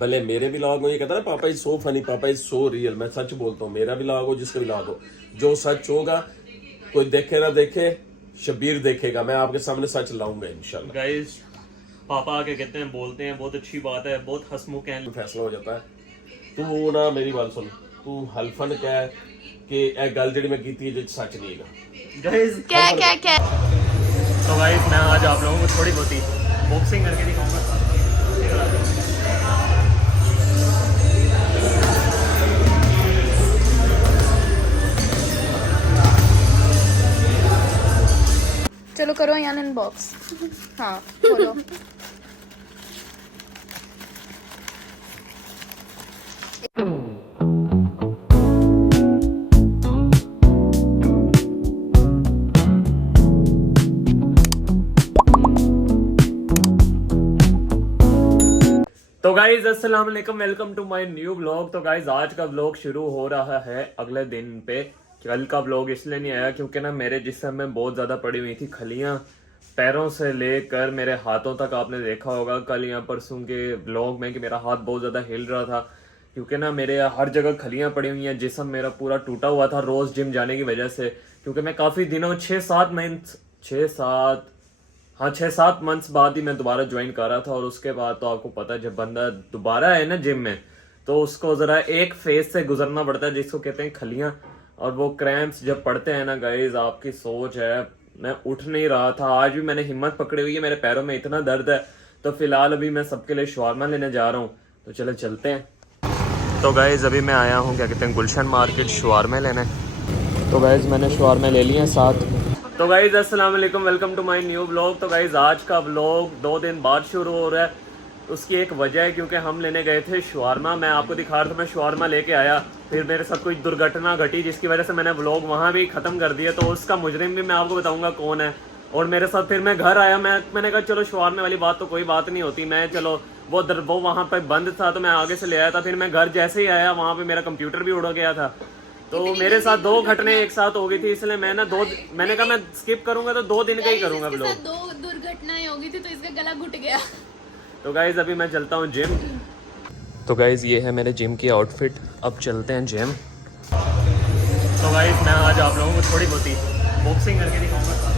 भले मेरे व्लॉग में ये कहता है पापा इज सो फनी, पापा इज सो रियल। मैं सच बोलता हूँ, मेरा व्लॉग हो जिसका व्लॉग हो, जो सच होगा कोई देखे ना देखे, शबीर देखेगा, मैं आपके सामने सच लाऊंगा इंशाल्लाह। गाइस पापा आके कहते हैं, बोलते हैं, बहुत अच्छी बात है, बहुत हंसमुख हैं। फैसला हो जाता है। तू ना मेरी बात सुन, तू हल्फन कह कि ए गल जेडी मैं कीती है जो सच नहीं है। गाइस क्या तो गाइस मैं आज आप लोगों को थोड़ी बहुत ही बॉक्सिंग करके दिखाऊंगा। चलो करो यान अनबॉक्स। हाँ खोलो। तो गाइज अस्सलाम वालेकुम, welcome to my new blog. तो गाइज आज का ब्लॉग शुरू हो रहा है अगले दिन पे। कल का ब्लॉग इसलिए नहीं आया क्योंकि ना मेरे जिस्म में बहुत ज़्यादा पड़ी हुई थी खलियां, पैरों से लेकर मेरे हाथों तक। आपने देखा होगा कल या परसों के ब्लॉग में कि मेरा हाथ बहुत ज़्यादा हिल रहा था क्योंकि ना मेरे हर जगह खलियां पड़ी हुई हैं। जिस्म मेरा पूरा टूटा हुआ था रोज़ जिम जाने की वजह से, क्योंकि मैं काफ़ी दिनों 6-7 मंथ्स बाद ही मैं दोबारा ज्वाइन कर रहा था। और उसके बाद तो आपको पता है जब बंदा दोबारा है ना जिम में तो उसको जरा एक फेज से गुजरना पड़ता है जिसको कहते हैं खलियां। और वो क्रैम्प्स जब पड़ते हैं ना गाइज, आपकी सोच है, मैं उठ नहीं रहा था। आज भी मैंने हिम्मत पकड़ी हुई है, मेरे पैरों में इतना दर्द है। तो फिलहाल अभी मैं सबके लिए शवारमा लेने जा रहा हूँ, तो चलो चलते हैं। तो गाइज अभी मैं आया हूँ क्या कहते हैं गुलशन मार्केट शवारमे लेने। तो गाइज मैंने शवारमे ले लिए हैं 7। तो गाइज अस्सलाम वालेकुम, welcome to my new blog. तो गाइज आज का ब्लॉग 2 दिन बाद शुरू हो रहा है। उसकी एक वजह है क्योंकि हम लेने गए थे शवारमा। मैं आपको दिखा रहा था, मैं शवारमा लेके आया, फिर मेरे साथ कोई दुर्घटना घटी जिसकी वजह से मैंने ब्लॉग वहाँ भी ख़त्म कर दिया। तो उसका मुजरिम भी मैं आपको बताऊँगा कौन है। और मेरे साथ फिर मैं घर आया, मैंने कहा चलो शवारमे वाली बात तो कोई बात नहीं होती, मैं चलो वो वहाँ पर बंद था तो मैं आगे से ले आया था। फिर मैं घर जैसे ही आया वहाँ पर मेरा कंप्यूटर भी उड़ गया था। तो मेरे साथ 2 घटनाएं एक साथ हो गई थी, इसलिए मैंने कहा मैं स्किप करूंगा तो 2 दिन का ही करूंगा ब्लॉग। 2 दुर्घटनाएं हो गई थी तो इसका गला घुट गया। तो गाइज अभी मैं चलता हूँ जिम। तो गाइज ये है मेरे जिम की आउटफिट, अब चलते हैं जिम। तो गाइज मैं आज आप लोगों को थोड़ी बहुत ही बॉक्सिंग करके दिखाऊंगा।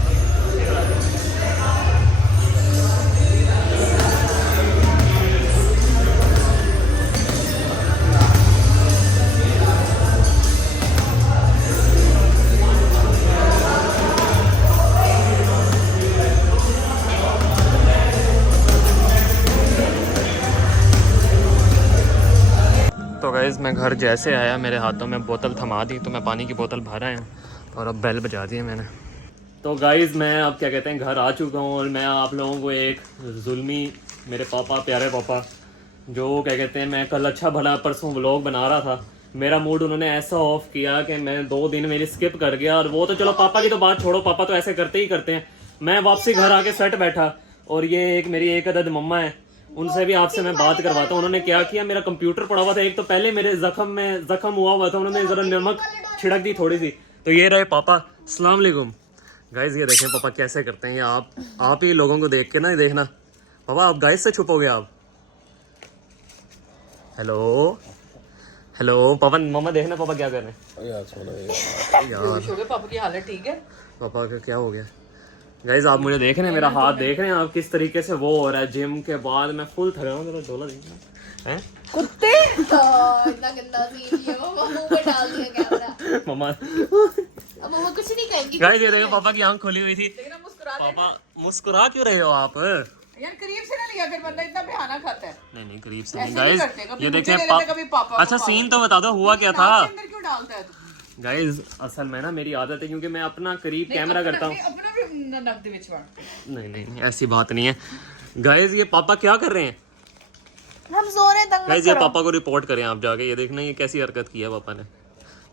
तो गाइज़ मैं घर जैसे आया मेरे हाथों में बोतल थमा दी, तो मैं पानी की बोतल भर आया हूँ और अब बेल बजा दी है मैंने। तो गाइज़ मैं अब क्या कहते हैं घर आ चुका हूँ और मैं आप लोगों को एक जुल्मी मेरे पापा, प्यारे पापा, जो क्या कहते हैं मैं कल अच्छा भला परसों व्लॉग बना रहा था, मेरा मूड उन्होंने ऐसा ऑफ किया कि मैं 2 दिन मेरी स्किप कर गया। और वो तो चलो पापा की तो बात छोड़ो, पापा तो ऐसे करते ही करते हैं। मैं वापसी घर आके सेट बैठा और ये एक मेरी एक अदद मम्मा है, उनसे भी आपसे मैं बात करवाता हूँ। उन्होंने क्या किया, मेरा कंप्यूटर पड़ा हुआ था, एक तो पहले मेरे जख्म हुआ था, उन्होंने जरा नमक छिड़क दी थोड़ी सी। तो ये रहे पापा, अस्सलाम वालेकुम। गाइस ये देखें पापा कैसे करते हैं। ये आप ही लोगों को देख के ना देखना पापा, आप गाइस से छुपोगे आप। हेलो हेलो पापा, मम्मा देखना पापा क्या कर रहे हैं यार। पापा की हालत ठीक है? पापा का क्या हो गया? गाइज आप मुझे देख रहे हैं, मेरा हाथ देख रहे हैं आप किस तरीके से वो हो रहा है। जिम के बाद मैं फुल थका हूँ, मेरा डोला देखना है। कुत्ते इतना गंदा सीन ये वो मुंह पे डाल दिया कैमरा। मम्मा अब मम्मा कुछ नहीं कहेंगी। गाइज ये देखो पापा की आंख खोली हुई थी। लेकिन मुस्कुरा पापा मुस्कुरा क्यों रहे हो आप? यार करीब से ना लिया कर, बंदा इतना बहाना खाता है। नहीं करीब से ऐसे नहीं नहीं गाइज। करते, कभी ये मुझे देखें ले लेते, कभी पापा को अच्छा सीन तो बता दो हुआ क्या था अंदर क्यों डालता है तू? गाइज। असल में ना मेरी आदत है क्योंकि मैं अपना करीब कैमरा करता हूँ। अपना भी नब्द विच वाड़। नहीं ऐसी बात नहीं है गाइज। ये पापा क्या कर रहे हैं? हम सो रहे तंग गाइज ये पापा को रिपोर्ट करें आप जाके। ये देखना ये कैसी हरकत की है पापा ने।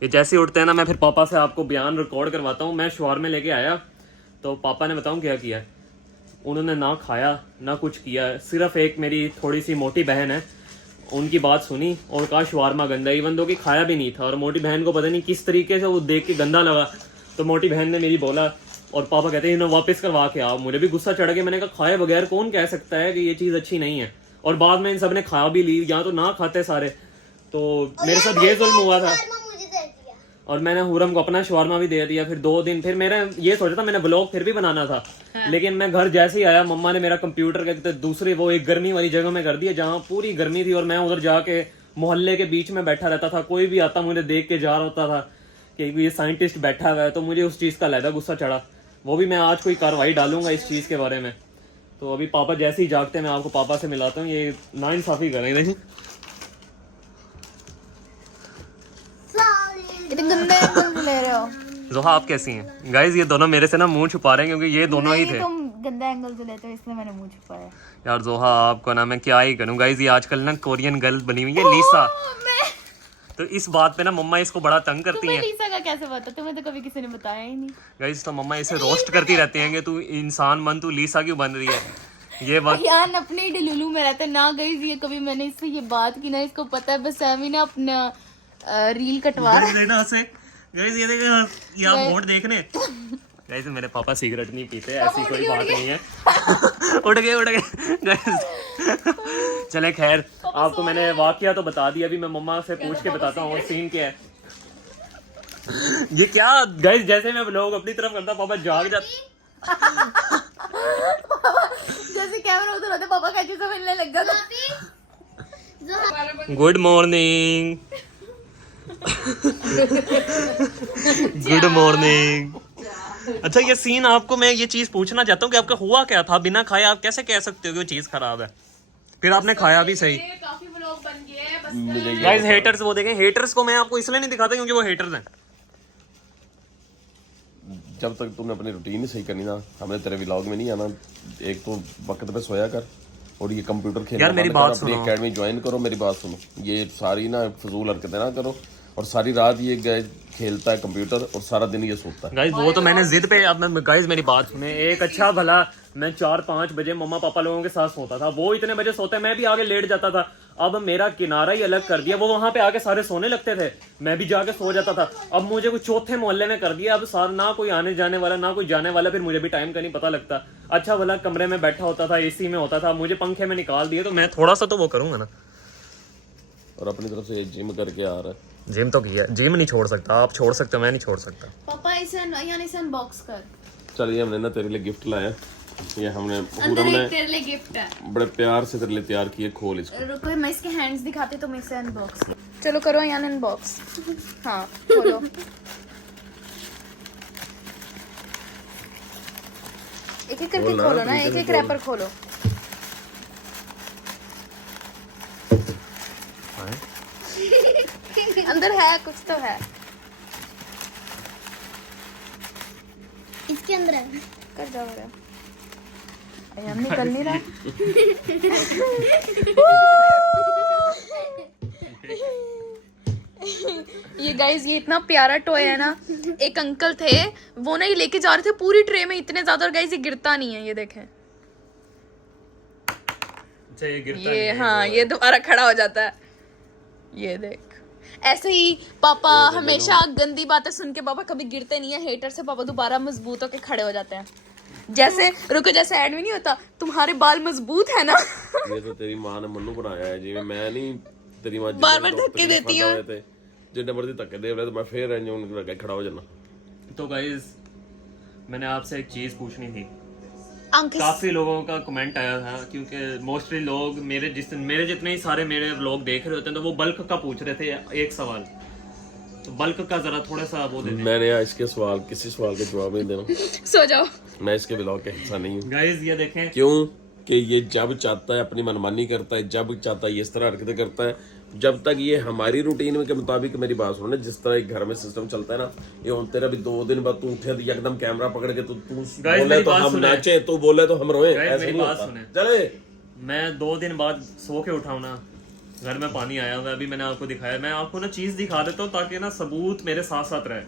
ये जैसे ही उठते हैं ना मैं फिर पापा से आपको बयान रिकॉर्ड करवाता हूँ। मैं शवारमे लेके आया तो पापा ने बताऊँ क्या किया। उन्होंने ना खाया ना कुछ किया, सिर्फ एक मेरी थोड़ी सी मोटी बहन है उनकी बात सुनी और कहा शवारमा गंदा, इवन दो कि खाया भी नहीं था। और मोटी बहन को पता नहीं किस तरीके से वो देख के गंदा लगा, तो मोटी बहन ने मेरी बोला और पापा कहते हैं इन्हें वापस करवा के आओ। मुझे भी गुस्सा चढ़ गया, मैंने कहा खाए बगैर कौन कह सकता है कि ये चीज़ अच्छी नहीं है। और बाद में इन सब ने खा भी ली, यहाँ तो ना खाते सारे। तो मेरे साथ ये जुल्म हुआ था और मैंने हुरम को अपना शवारमा भी दे दिया। फिर 2 दिन फिर मेरा ये सोचा था मैंने ब्लॉग फिर भी बनाना था, लेकिन मैं घर जैसे ही आया मम्मा ने मेरा कंप्यूटर के दूसरी वो एक गर्मी वाली जगह में कर दिया जहाँ पूरी गर्मी थी, और मैं उधर जाके मोहल्ले के बीच में बैठा रहता था। कोई भी आता मुझे देख के जा रहा होता था कि ये साइंटिस्ट बैठा हुआ है, तो मुझे उस चीज़ का अलग गुस्सा चढ़ा। वो भी मैं आज कोई कार्रवाई डालूंगा इस चीज़ के बारे में। तो अभी पापा जैसे ही जागते हैं मैं आपको पापा से मिलाता हूँ, ये नाइंसाफी कर रहे हैं। इतने गंदे एंगल ले रहे हो। जोहा आप कैसी हैं? गाइज ये दोनों मेरे से ना मुंह छुपा रहे हैं क्योंकि ये दोनों ही थे। तुम गंदा एंगल से लेते हो इसलिए मैंने मुंह छुपाया। यार जोहा आपको ना मैं क्या ही करूं। गाइज ये आजकल ना कोरियन गर्ल बनी हुई है लीसा, तो इस बात पे ना मम्मा इसको बड़ा तंग करती हैं। लीसा का कैसे पता? तुम्हें तो कभी किसी ने बताया ही नहीं। गाइज तो मम्मा इसे रोस्ट करती रहती हैं कि तू इंसान बन, तू लीसा क्यों बन रही है। ये बात यार अपने ही डिलुलू में रहते ना। गई ये कभी मैंने इससे ये बात की ना, इसको पता है बस एमी ना अपना रील कटवा रहा है। गाइस ये देखो, ये आप वोट देखने। गाइस मेरे पापा सिगरेट नहीं पीते, ऐसी कोई बात नहीं है। उठ गए गाइस। चले खैर, आपको मैंने वाकया तो बता दिया, अभी मैं मम्मा से पूछ के बताता हूँ और सीन क्या है। ये क्या गाइस, जैसे मैं लोग अपनी तरफ करता पापा जाग जाते। जैसे कैमरा उधर होता पापा कैसे से मिलने लग जाता। Good morning. Good morning. अच्छा ये सीन आपको मैं ये चीज पूछना चाहता हूँ कि आपका हुआ क्या था? बिना खाए आप कैसे कह सकते हो कि वो चीज खराब है? फिर आपने खाया भी सही। काफी व्लॉग बन गए हैं बस। गाइस हेटर्स वो देखें, हेटर्स को मैं आपको इसलिए नहीं दिखाता क्योंकि वो हेटर्स हैं। जब तक तुमने अपनी रूटीन ही सही करनी ना, हमने तेरे व्लॉग में नहीं आना। एक तो वक्त पे सोया कर और ये कंप्यूटर खेलना यार मेरी बंद कर, बात अपनी सुनो। एकेडमी ज्वाइन करो। मेरी बात सुनो, ये सारी ना फजूल हरकतें ना करो। और सारी रात ये खेलता है कंप्यूटर और सारा दिन ये सोता है। गाइस वो तो मैंने जिद पे, अब मैं गाइस मेरी बात सुने, एक अच्छा भला मैं 4-5 बजे मम्मा पापा लोगों के साथ सोता था, वो इतने बजे सोते मैं भी आगे लेट जाता था। अब मेरा किनारा ही अलग कर दिया, वो वहां पे आके सारे सोने लगते थे, मैं भी जाके सो जाता था। अब मुझे कोई चौथे मोहल्ले में कर दिया, अब सारा ना कोई आने जाने वाला ना कोई जाने वाला, फिर मुझे भी टाइम का नहीं पता लगता। अच्छा भला कमरे में बैठा होता था, एसी में होता था, मुझे पंखे में निकाल दिए, तो मैं थोड़ा सा तो वो करूंगा ना। और अपनी तरफ से जिम करके आ रहा है। जिम तो किया, जिम नहीं छोड़ सकता। आप छोड़ सकते हो, मैं नहीं छोड़ सकता। पापा इसे यानी इसे अनबॉक्स कर। चल ये हमने ना तेरे लिए गिफ्ट लाया। ये हमने अंदर एक तेरे लिए गिफ्ट है। बड़े प्यार से तेरे लिए तैयार किए। खोल इसको। रुको मैं इसके हैंड्स दिखाती तो मैं इसे अनबॉक्स। चलो करो यानी अनबॉक्स। हाँ खोलो। एक एक करके खोलो ना, एक एक रैपर खोलो। अंदर है कुछ तो है इसके अंदर है। कर जाओ रे। हम निकल नहीं रहा। ये गाइस ये इतना प्यारा टॉय है ना। एक अंकल थे वो ना ये लेके जा रहे थे पूरी ट्रे में इतने ज्यादा, और गाइस ये गिरता नहीं है, ये देखें। अच्छा ये गिरता ये हाँ ये दोबारा खड़ा हो जाता है। ये देख ऐसे ही पापा हमेशा गंदी बातें सुन के पापा कभी गिरते नहीं है। हेटर से पापा दोबारा मजबूत होके खड़े हो जाते हैं। जैसे रुको, जैसे ऐड में नहीं होता तुम्हारे बाल मजबूत है ना। ये तो तेरी माँ ने मन्नू बनाया है जी। मैं नहीं, तेरी माँ बार-बार धक्के देती है। जिन्ने मर्जी धक्के दे रहे तो मैं फिर लगे खड़ा हो जाना। तो गाइस मैंने आपसे एक चीज पूछनी थी। आंखें काफी लोगों का कमेंट आया था क्योंकि मोस्टली लोग मेरे जितने ही सारे मेरे व्लॉग देख रहे होते हैं तो वो बल्क का पूछ रहे थे एक सवाल। तो बल्क का जरा थोड़ा सा वो दे दें। मैंने आज इसके सवाल किसी सवाल का जवाब नहीं देना। सो जाओ। मैं इसके ब्लॉग का हिस्सा नहीं हूँ। गाइस ये देखें, क्यों कि ये जब चाहता है अपनी मनमानी करता है, जब चाहता है ये इस तरह हरकतें करता है। जब तक ये हमारी रूटीन के मुताबिक, मेरी बात सुनो ना, जिस तरह एक घर में सिस्टम चलता है ना, ये हम तेरा भी 2 दिन बाद तू उठे तो एकदम कैमरा पकड़ के तू बोले मेरी तो बात हम सुने। नाचे, तू बोले तो हम रोए। Guys, ऐसे मेरी नहीं बात होता। सुने। चले मैं 2 दिन बाद सो के उठाऊं ना, घर में पानी आया हुआ है, अभी मैंने आपको दिखाया। मैं आपको ना चीज दिखा देता हूँ ताकि ना सबूत मेरे साथ साथ रहे।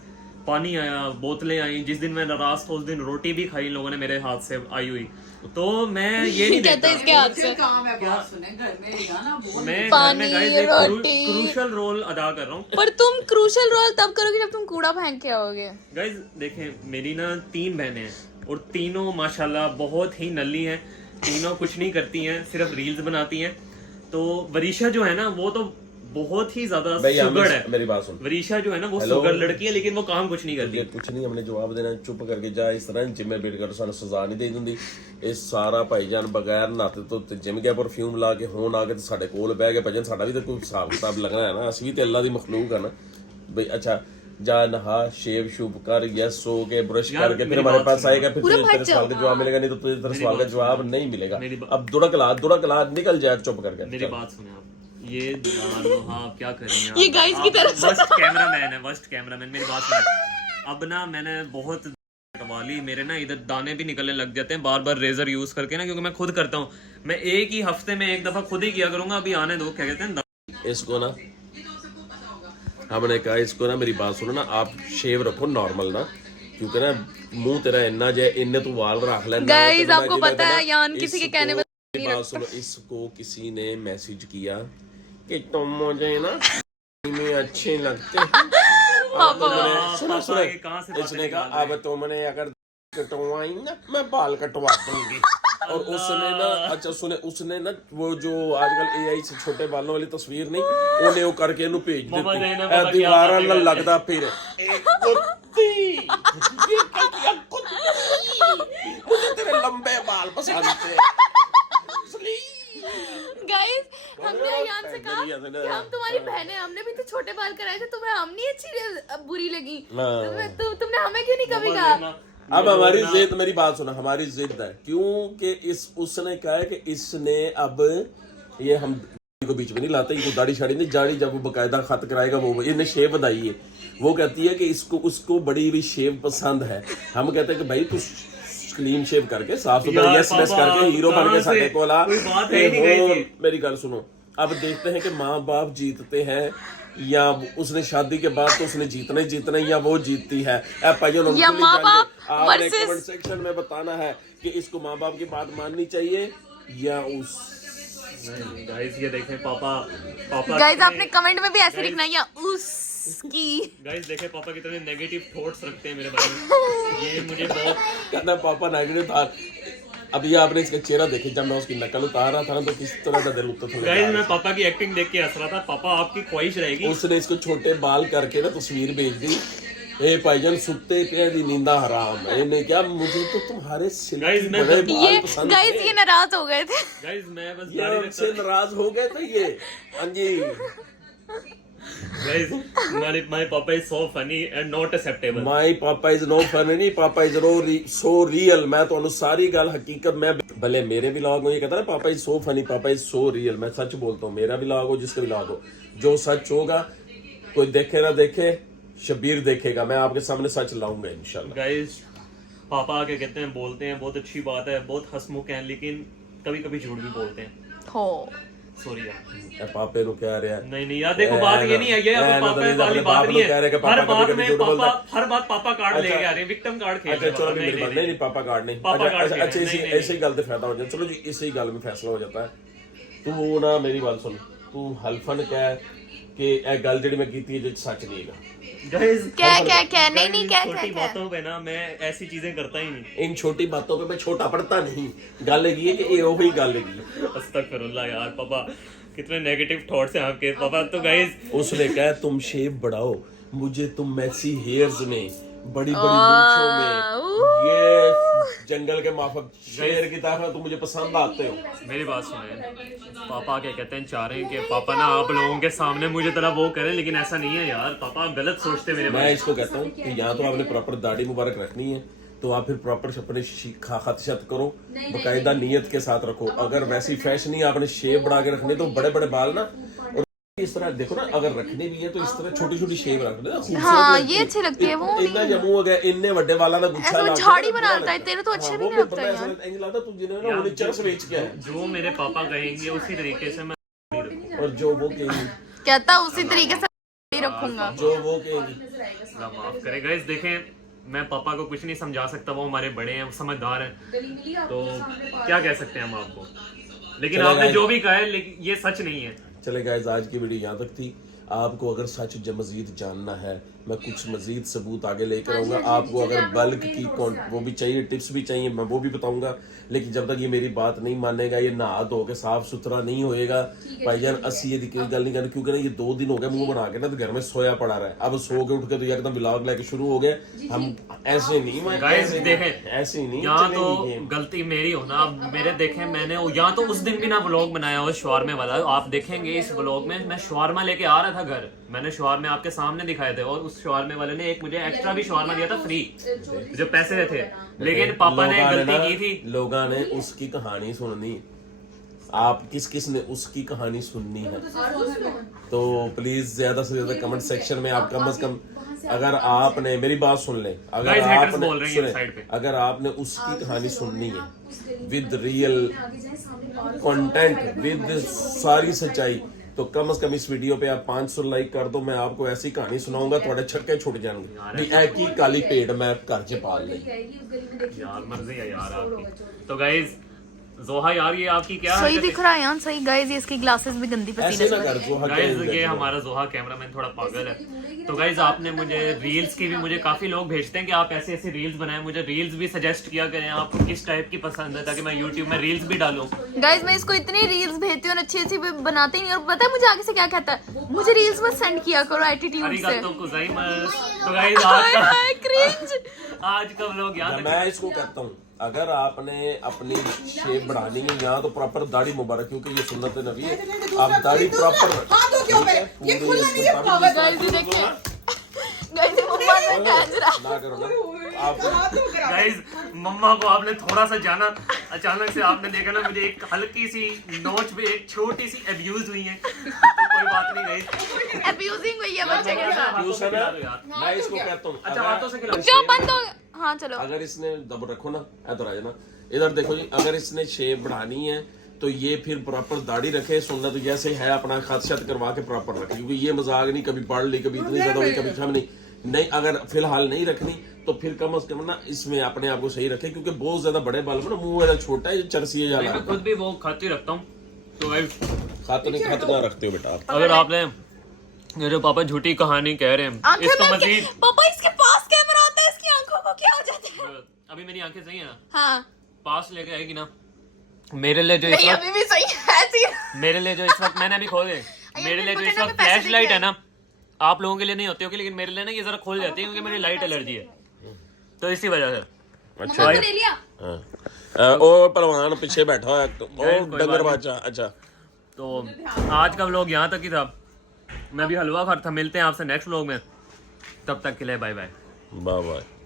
पानी आया, बोतलें आई, जिस दिन मैं नाराज था उस दिन रोटी भी खाई इन लोगों ने मेरे हाथ से आई हुई। तो मैं ये नहीं कहता देखता है इसके हाथ से। काम है बात सुने, घर में रहेगा ना बहुत। मैं घर पानी, में गाइस एक रोटी। क्रूशल रोल अदा कर रहा हूँ। पर तुम क्रूशल रोल तब करोगे जब तुम कूड़ा फेंक के आओगे। गाइस देखें, मेरी ना 3 बहनें हैं और तीनों माशाल्लाह बहुत ही नल्ली हैं। तीनों कुछ नहीं करती हैं, सिर्फ रील्स बनाती हैं। तो वरीशा जो है ना वो तो बहुत ही ज्यादा भाई सुगर है। मेरी बात सुन, वरीशा जो है ना वो Hello? सुगर लड़की है, लेकिन वो काम कुछ नहीं करती। ये कुछ नहीं, हमने जवाब देना, चुप करके जा। इस तरह जिम में बैठ कर सानू सजा नहीं दे दिंदी। ਇਹ ਸਾਰਾ ਭਾਈਜਾਨ ਬਗੈਰ ਨਾਤੇ ਤੋਂ ਤੇ ਜਿਮ ਗਿਆ ਪਰਫਿਊਮ ਲਾ ਕੇ ਹੋਣ ਆ ਕੇ ਤੇ ਸਾਡੇ ਕੋਲ ਬਹਿ ਕੇ ਭਜਨ, ਸਾਡਾ ਵੀ ਤਾਂ ਕੋਈ ਹਿਸਾਬ ਕਿਤਾਬ ਲੱਗਣਾ ਹੈ ਨਾ, ਅਸੀਂ ਵੀ ਤੇ ਅੱਲਾ ਦੀ ਮਖਲੂਕ ਆ ਨਾ ਬਈ। अच्छा जा नहा शेव शुभ कर, यस सो के ब्रश करके फिर हमारे पास आएगा, फिर तुझे तेरे सवाल का जवाब मिलेगा, नहीं तो तुझे तेरे सवाल का जवाब नहीं मिलेगा। अब दुड़क ला निकल जाए, चुप करके। मेरी बात सुने आप, ये हाँ क्या कर रही हैं ये guys की तरफ से। वर्स्ट कैमरामैन है, वर्स्ट कैमरामैन। मेरी बात सुने, अब ना मैंने बहुत कवाली, मेरे ना इधर दाने भी निकलने लग जाते हैं बार बार रेजर यूज करके ना, क्योंकि मैं खुद करता हूँ। मैं एक ही हफ्ते में एक दफा खुद ही किया करूंगा। अभी आने दो, क्या कहते हैं इसको ना हमने कहा, इसको ना मेरी बात सुनो ना, आप शेव रखो नॉर्मल ना, क्योंकि ना मुंह तेरा इन्ना जे इन्ने तू वाल रख लेना। गाइस आपको पता है यान किसी के कहने पर मेरी बात सुनो, इसको किसी ने मैसेज किया कि तुम मुझे ना में अच्छे लगते हैं। सुनो सुनो, इसने कहा अब तुमने अगर कटवाई ना मैं बाल कटवा दूंगी। और उसने ना, अच्छा सुने, उसने ना वो जो आजकल एआई से छोटे बालों वाली तस्वीर नहीं, उन्हें वो करके इन्हें भेज दी दीवारा ना लगदा फिर मुझे तेरे लंबे बाल पसंद थे। गाइस हमने यान से कहा कि हम तुम्हारी बहनें, हमने भी तो छोटे बाल कराए थे, तुम्हें हम नहीं अच्छी बुरी लगी, तुमने हमें क्यों नहीं कभी कहा। अब हमारी जिद, मेरी बात सुनो, हमारी जिद है क्योंकि उसने कहा है कि इसने अब ये हम को बीच में नहीं लाते, ये दाढ़ी शाड़ी नहीं, जाड़ी जब वो बकायदा खत कराएगा वो इन्हें शेव बताई है, वो कहती है कि इसको उसको बड़ी हुई शेव पसंद है। हम कहते हैं कि भाई तू क्लीन शेव करके साफ सुथरा यस यस करके हीरो बन के साथे को ला। मेरी गल सुनो, अब देखते हैं कि माँ बाप जीतते हैं या उसने शादी के बाद तो उसने जीतना ही जीतना है, या वो जीतती है। या माँ बाप आपने कमेंट सेक्शन में बताना है कि इसको माँ बाप की बात माननी चाहिए या उस। गाइस ये देखें पापा गाइस आपने कमेंट में भी ऐसे लिखना है या उसकी। गाइस देखें पापा कितने नेगेटिव थॉट्स रखते हैं मेरे बारे में। ये मुझे बहुत कहना पापा नेगेटिव था। अब ये आपने इसका चेहरा देखे, जब मैं उसकी नकल उतार रहा था ना तो किस तरह का दिल उतर था। गाइस मैं पापा की एक्टिंग देख के हंस रहा था। पापा आपकी ख्वाहिश रहेगी। उसने इसको छोटे बाल करके ना तस्वीर भेज दी, ए भाईजान सुत्ते पे दी नींदा हराम है। इन्हें क्या, मुझे तो तुम्हारे सिल्की बड़े बाल पसंद थे। गाइस ये नाराज हो गए थे। गाइस मैं बस ये हमसे नाराज हो गए थे ये। हाँ जी guys my papa is so funny and not acceptable. My papa is no funny, papa is so real। मैं तो सारी गल हकीकत में, भले मेरे व्लॉग में ये कहता है पापा इज सो फनी, पापा इज सो रियल, मैं सच बोलता हूँ। मेरा व्लॉग हो जिसका व्लॉग हो, जो सच होगा कोई देखे ना देखे, शबीर देखेगा, मैं आपके सामने सच लाऊंगा इंशाल्लाह। गाइस पापा आके कहते हैं, बोलते हैं, बहुत अच्छी बात है, बहुत हंसमुख हैं, लेकिन कभी कभी झूठ भी बोलते हैं। हो सॉरी यार, पापे नु कह रहा है। नहीं यार देखो बात ये नहीं है, ये पापा वाली बात नहीं है। हर बात में पापा, हर बात पापा कार्ड लेके आ रहे हैं, विक्टिम कार्ड खेल रहे हैं। चलो नहीं पापा कार्ड नहीं, अच्छा ऐसे ही गल ते फायदा हो जाता। चलो जी इसी गल में फैसला हो जाता है। तू ना मेरी बात सुन, तू हल्फन कह कि ए गल जेडी मैं कीती है सच नहीं है। गाइस क्या नहीं क्या छोटी बातों पे ना मैं ऐसी चीजें करता ही नहीं। इन छोटी बातों पे मैं छोटा पड़ता नहीं। गल है कि ये वही गल है। अस्तगफिरुल्लाह यार पापा, कितने नेगेटिव थॉट्स हैं आपके पापा। तो गाइस उसने कहा तुम शेव बढ़ाओ, मुझे तुम मैसी हेयर्स में, बड़ी बड़ी मूंछों में, ये जंगल के माफक शेर की तरह तुम मुझे पसंद आते हो। मेरी बात सुने, पापा क्या कहते हैं, चाह रहे हैं कि पापा ना आप लोगों के सामने मुझे तरह वो करें, लेकिन ऐसा नहीं है यार। पापा आप गलत सोचते मेरे बारे में। मैं इसको कहता हूँ कि यहाँ तो आपने प्रॉपर दाढ़ी मुबारक रखनी है, तो आप फिर प्रॉपर अपने खत करो, बकायदा नियत के साथ रखो। अगर वैसी फैशन ही आपने शेव बढ़ा के रखने, तो बड़े बड़े बाल ना इस तरह देखो ना, अगर रखने भी है तो इस तरह छोटी छोटी शेव रख दे। हाँ ये अच्छी लगती है। वो इतना जम्मू हो गया, इन्ने बड़े वाला ना गुच्छा ऐसा झाड़ी बनाता है, तेरे तो अच्छे नहीं लगता यार। इंज लगता तू जिन्हें ना उन्हें चरस बेच के है। जो मेरे पापा कहेंगे उसी तरीके से मैं और जो वो कहेंगे कहता उसी तरीके से रखूंगा, जो वो कहेंगे। माफ करे गाइस, देखें मैं पापा को कुछ नहीं समझा सकता, वो हमारे बड़े हैं, वो समझदार हैं, तो क्या कह सकते हैं हम आपको। लेकिन आपने जो भी कहा है, लेकिन ये सच नहीं है। चले गाइस आज की वीडियो यहाँ तक थी। आपको अगर सच मजीद जानना है, मैं कुछ मजीद सबूत आगे लेकर आऊंगा। आपको अगर बल्क की वो भी चाहिए, टिप्स भी चाहिए, मैं वो भी बताऊंगा। लेकिन जब तक ये मेरी बात नहीं मानेगा, ये नहा धो के साफ सुथरा नहीं होएगा भाईजान, असी ये कोई गल नहीं करनी। क्योंकि ना ये 2 दिन हो गए मुंह बना के ना तो घर में सोया पड़ा रहा है। अब सो के उठ के तो एकदम व्लॉग लेके शुरू हो गए। हम ऐसे नहीं, मैं गाइस देखें, ऐसे नहीं यहाँ तो चलेंगे। गलती मेरी हो ना। अब मेरे देखें, मैंने यहाँ तो उस दिन भी ना व्लॉग बनाया हुआ शवारमे वाला। आप देखेंगे इस व्लॉग में मैं शवारमा लेके आ रहा था घर, मैंने शवारमे आपके सामने दिखाए थे, और उस शवारमे वाले ने एक मुझे एक्स्ट्रा भी शवारमा दिया था फ्री, जो पैसे थे। लेकिन पापा ने गलती की थी। लोगों ने उसकी कहानी सुननी, आप किस ने उसकी कहानी सुननी है। तो प्लीज ज्यादा से ज्यादा कमेंट सेक्शन में आप कम से कम, अगर आपने मेरी बात सुन ले, अगर Guys, haters बोल आपने रहे हैं सुने, side पे। अगर आपने उसकी कहानी सुननी है विद रियल कंटेंट, विद सारी सच्चाई, तो कम से कम इस वीडियो पे आप 500 लाइक कर दो। मैं आपको ऐसी कहानी सुनाऊंगा थोड़े छक्के छुट जाएंगे भी ऐ की काली पेड़ मैं घर च पाल ली। यार मर्जी है यार आपकी। तो गाइज जोहा यार, ये आपकी क्या सही हरकत दिख रहा है यार, सही गाइस। ये इसकी ग्लासेस भी गंदी ऐसे पसीने ना से कर जो हक गाइज, ये हमारा जोहा कैमरामैन थोड़ा पागल है। तो गाइज आपने मुझे रील्स की भी, मुझे काफी लोग भेजते हैं कि आप ऐसे ऐसे रील्स बनाएं, मुझे रील्स भी सजेस्ट किया करें आपको किस टाइप की पसंद है, ताकि मैं यूट्यूब में रील्स भी डालूं। गाइस। मैं इसको इतनी रील्स भेजती हूँ, अच्छी अच्छी बनाते ही नहीं, और पता है मुझे आगे से क्या कहता है, मुझे रील्स मत सेंड किया करो एटीट्यूड से। अरिगातो गोजाइमास। तो गाइज आज का व्लॉग यहाँ तक। मैं इसको कहता हूँ, अगर आपने अपनी शेप बढ़ानी है यहाँ तो प्रॉपर दाढ़ी मुबारक, क्योंकि ये सुन्नत नबी है। आप दाढ़ी प्रॉपर गाइस ये मम्मा ने खींच रहा। ना करो ना आप। गाइज मम्मा को आपने थोड़ा सा जाना, अचानक से आपने देखा ना मुझे एक हल्की सी नोच पे एक छोटी सी अब्यूज हुई है। तो कोई बात नहीं गाइज, अब्यूजिंग हुई है बच्चे के साथ। अब्यूज है ना, मैं इसको कहता हूँ। अच्छा हाथों से खिलाओ। जो बंद हो, हाँ चलो। अगर इसने दब रखो ना, इधर आ जाना, इधर देखो जी। अगर इसने शेप बढ़ानी है तो ये फिर प्रॉपर दाढ़ी रखे, सुन्नत जैसे है अपना खत करवा के प्रॉपर रखे, क्योंकि ये मजाक नहीं, कभी बढ़ ली, कभी इतनी ज्यादा हुई, कभी कम नहीं। अगर फिलहाल नहीं रखनी तो फिर कम से कम ना इसमें अपने आप को सही रखे, क्योंकि बहुत ज्यादा बड़े बाल को ना मुंह वाला छोटा है, चरसी जाला। मैं खुद भी वो खाती रखता हूँ। तो गाइज खत ना रखते हो बेटा आप। अगर आपने ये जो पापा झूठी कहानी कह रहे हैं, आंखें इसको में मजीद पापा इसके पास कैमरा आता है, इसकी आंखों को क्या हो जाता है? अभी मेरी आंखें सही है ना, हाँ पास लेके आएगी ना मेरे लिए जो इस नहीं, वक्त, अभी भी सही है ऐसी। मेरे लिए जो इस वक्त मैंने अभी खोल गए, मेरे लिए जो इस वक्त फ्लैश लाइट है ना, आप लोगों के लिए नहीं होती होगी, लेकिन मेरे लिए ना ये जरा खुल जाती है क्योंकि मेरी लाइट एलर्जी है, तो इसी वजह से। अच्छा मम्मा को ले लिया। हाँ। ओ परवान पीछे बैठा है तो ओ डंगर बाजा। अच्छा तो आज का व्लॉग यहाँ तक ही था। मैं भी हलवा खा रहा था। मिलते हैं आपसे नेक्स्ट व्लॉग में, तब तक के लिए बाय बाय। Bye bye.